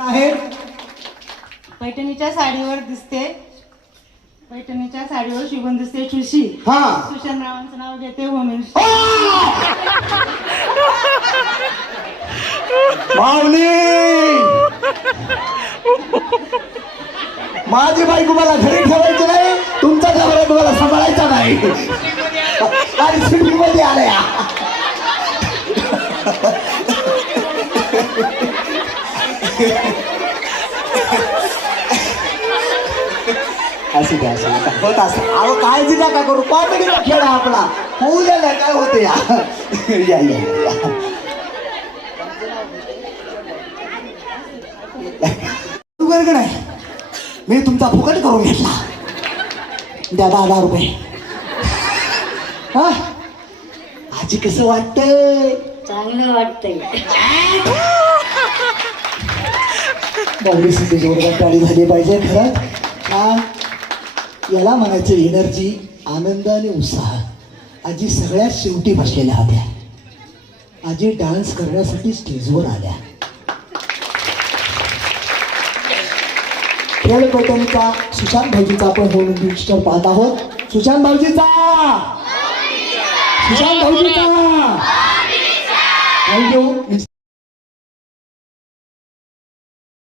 आहे पैठणीच्या साडीवर दिसते. पैठणीच्या साडीवर शिवून दिसते ठुशी हा. सुशांत रावांचं नाव घेते म्हणून माऊली! माझी बायको मला घरी ठेवायची नाही. तुमचा घाबरा तुम्हाला सांभाळायचा नाही. आणि सिटीमध्ये आल्या. असं द्या असं द्या. होत असं अहो काळजी नका करू. कॉमेडीचा खेळ आहे आपला. होऊ द्या काय होते या? या या नाही? मी तुमचा फुकट करून घेतला. द्या दहा दहा रुपये. हा? आजी कसं वाटतंय? चांगलं वाटतंय. बावडी सिद्धीची टाळी झाली पाहिजे खरंच छान याला म्हणायचं एनर्जी आनंद आणि उत्साह. आजी सगळ्यात शेवटी बसलेल्या होत्या. आजी डान्स करण्यासाठी स्टेजवर आल्या. खेळ पैठणीचा सुशांत भाऊजीचा आपण होम मिनिस्टर पाहत आहोत. सुशांत भाऊजीचा! सुशांत भाऊजीचा!